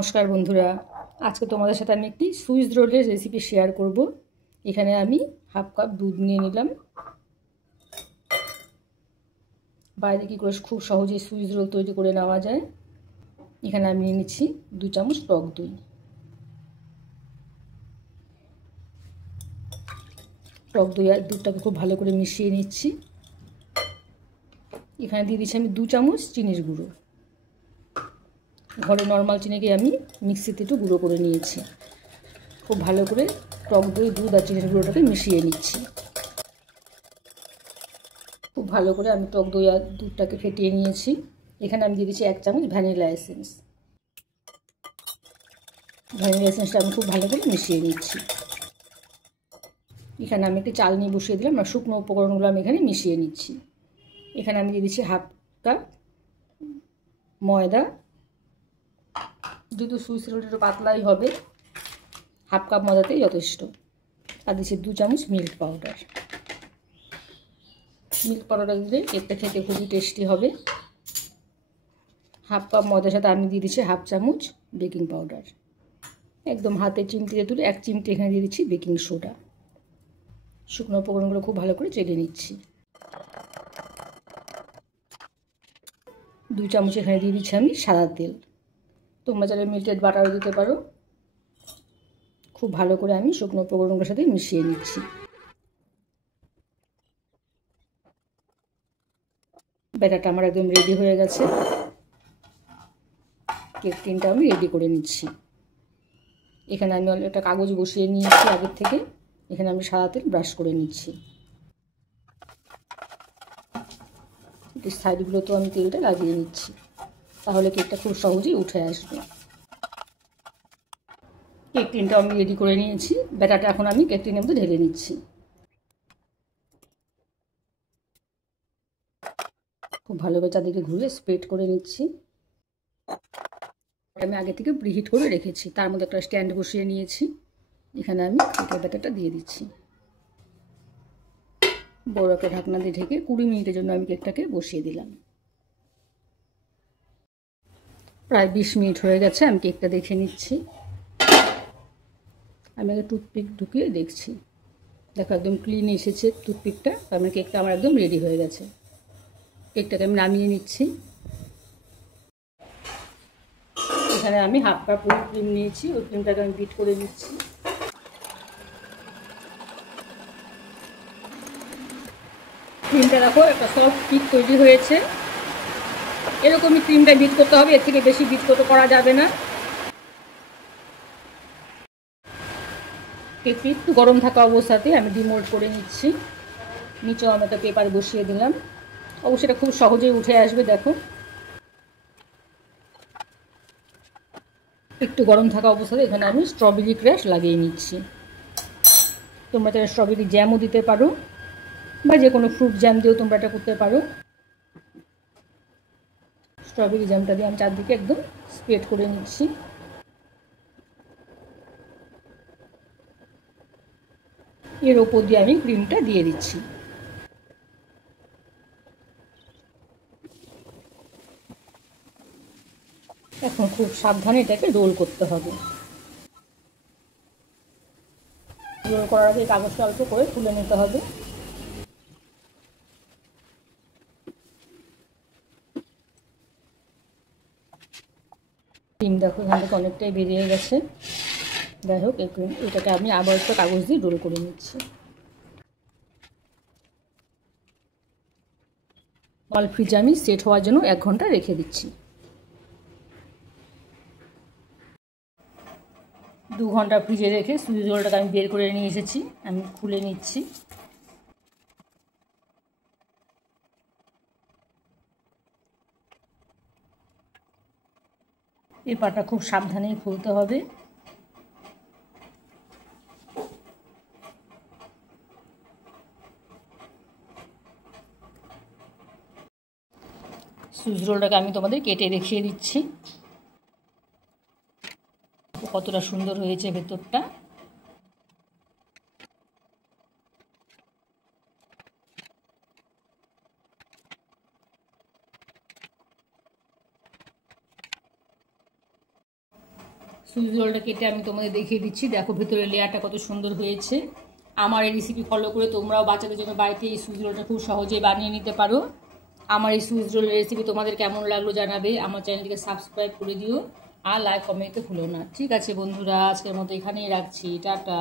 নমস্কার বন্ধুরা, আজকে তোমাদের সাথে আমি একটি সুইস রোলের রেসিপি শেয়ার করব। এখানে আমি হাফ কাপ দুধ নিয়ে নিলাম। বাইরে কী করে খুব সহজেই সুইস রোল তৈরি করে নেওয়া যায়। এখানে আমি নিয়ে নিচ্ছি 2 চামচ টক দই। টক দই আর দুধটাকে খুব ভালো করে মিশিয়ে নিচ্ছি। এখানে দিয়ে দিচ্ছি আমি 2 চামচ চিনির গুঁড়ো। ঘরে নর্মাল চিনিকে আমি মিক্সিতে একটু গুঁড়ো করে নিয়েছি। খুব ভালো করে টক দই, দুধ আর চিনির গুঁড়োটাকে মিশিয়ে নিচ্ছি। খুব ভালো করে আমি টক দই আর দুধটাকে ফেটিয়ে নিয়েছি। এখানে আমি দিয়ে দিচ্ছি 1 চামচ ভ্যানিলা এসেন্স। ভ্যানিলা এসেন্সটা আমি খুব ভালো করে মিশিয়ে নিচ্ছি। এখানে আমি একটি চালনি বসিয়ে দিলাম আর শুকনো উপকরণগুলো আমি এখানে মিশিয়ে নিচ্ছি। এখানে আমি দিয়ে দিচ্ছি হাফ কাপ ময়দা। যেহেতু সুইস রোলটা একটু পাতলাই হবে, হাফ কাপ ময়দাতেই যথেষ্ট। আর দিচ্ছি 2 চামচ মিল্ক পাউডার। মিল্ক পাউডারটা দিলে কেকটা খেতে খুবই টেস্টি হবে। হাফ কাপ ময়দার সাথে আমি দিয়ে দিচ্ছি হাফ চামচ বেকিং পাউডার। একদম হাতে চিমটিতে তুলে 1 চিমটি এখানে দিয়ে দিচ্ছি বেকিং সোডা। শুকনো উপকরণগুলো খুব ভালো করে চেলে নিচ্ছি। 2 চামচ এখানে দিয়ে দিচ্ছি আমি সাদা তেল। তোমরা চাইলে মেল্টেড বাটারও দিতে পারো। খুব ভালো করে আমি শুকনো উপকরণগুলোর সাথে মিশিয়ে নিচ্ছি। ব্যাটারটা আমার একদম রেডি হয়ে গেছে। কেক টিনটা আমি রেডি করে নিচ্ছি। এখানে আমি একটা কাগজ বসিয়ে নিয়েছি আগের থেকে। এখানে আমি সাদা তেল ব্রাশ করে নিচ্ছি। সাইডগুলোতেও আমি তেলটা লাগিয়ে নিচ্ছি, তাহলে কেকটা খুব সহজেই উঠে আসবে। কেক টিনটা আমি রেডি করে নিয়েছি। ব্যাটারটা এখন আমি কেক টিনের মধ্যে ঢেলে নিচ্ছি। খুব ভালোভাবে চারদিকে ঘুরে স্প্রেড করে নিচ্ছি। আমি আগে থেকে প্রিহিট করে রেখেছি, তার মধ্যে একটা স্ট্যান্ড বসিয়ে নিয়েছি। এখানে আমি কেকের ব্যাটারটা দিয়ে দিচ্ছি। বড় একটা ঢাকনা দিয়ে ঢেকে 20 মিনিটের জন্য আমি কেকটাকে বসিয়ে দিলাম। প্রায় 20 মিনিট হয়ে গেছে। আমি কেকটা দেখে নিচ্ছি। আমি আগে টুথপিক ঢুকিয়ে দেখছি। দেখো একদম ক্লিন এসেছে টুথপিকটা। তার মানে কেকটা আমার একদম রেডি হয়ে গেছে। কেকটাকে আমি নামিয়ে নিচ্ছি। এখানে আমি হাফ কাপ হুইপ ক্রিম নিয়েছি। ওই ক্রিমটাকে আমি বিট করে নিচ্ছি। ক্রিমটা দেখো একটা সফট পিক তৈরি হয়েছে। এরকমই ক্রিমটা বিট করতে হবে, এর থেকে বেশি বিট করা যাবে না। কেকটি একটু গরম থাকা অবস্থাতে আমি ডিমোল্ড করে নিচ্ছি। নিচেও আমি একটা পেপার বসিয়ে দিলাম। অবশ্যই এটা খুব সহজেই উঠে আসবে। দেখো একটু গরম থাকা অবস্থাতে এখানে আমি স্ট্রবেরি ক্র্যাশ লাগিয়ে নিচ্ছি। তোমরা তাহলে স্ট্রবেরি জ্যামও দিতে পারো, বা যে কোনো ফ্রুট জ্যাম দিয়েও তোমরা এটা করতে পারো। স্ট্রবেরি জ্যামটা দিয়ে আমি চারদিকে একদম স্প্রেড করে নিচ্ছি। এর ওপর দিয়ে আমি ক্রিমটা দিয়ে দিচ্ছি। এখন খুব সাবধানে এটাকে রোল করতে হবে। রোল করার আগে কাগজটা অল্প করে তুলে নিতে হবে। ক্রিম দেখো এখান থেকে অনেকটাই বেরিয়ে গেছে। যাই হোক, এটাকে আমি আবার একটা কাগজ দিয়ে রোল করে নিচ্ছি। অল ফ্রিজে আমি সেট হওয়ার জন্য 1 ঘন্টা রেখে দিচ্ছি। 2 ঘন্টা ফ্রিজে রেখে সুইচ রোলটাকে আমি বের করে নিয়ে এসেছি। আমি খুলে নিচ্ছি। এই পাটা খুব সাবধানেই খুলতে হবে। সুইচ রোলটাকে আমি তোমাদের কেটে দেখিয়ে দিচ্ছি কতটা সুন্দর হয়েছে ভেতরটা। সুইচ রোলটা কেটে আমি তোমাদের দেখিয়ে দিচ্ছি। দেখো ভেতরে লেয়ারটা কত সুন্দর হয়েছে। আমার এই রেসিপি ফলো করে তোমরাও বাচ্চাদের জন্য বাড়িতে এই সুইচ রোলটা খুব সহজেই বানিয়ে নিতে পারো। আমার এই সুইচ রোলের রেসিপি তোমাদের কেমন লাগলো জানাবে। আমার চ্যানেলটিকে সাবস্ক্রাইব করে দিও আর লাইক কমেন্ট করতে ভুলো না। ঠিক আছে বন্ধুরা, আজকের মতো এখানেই রাখছি। টাটা।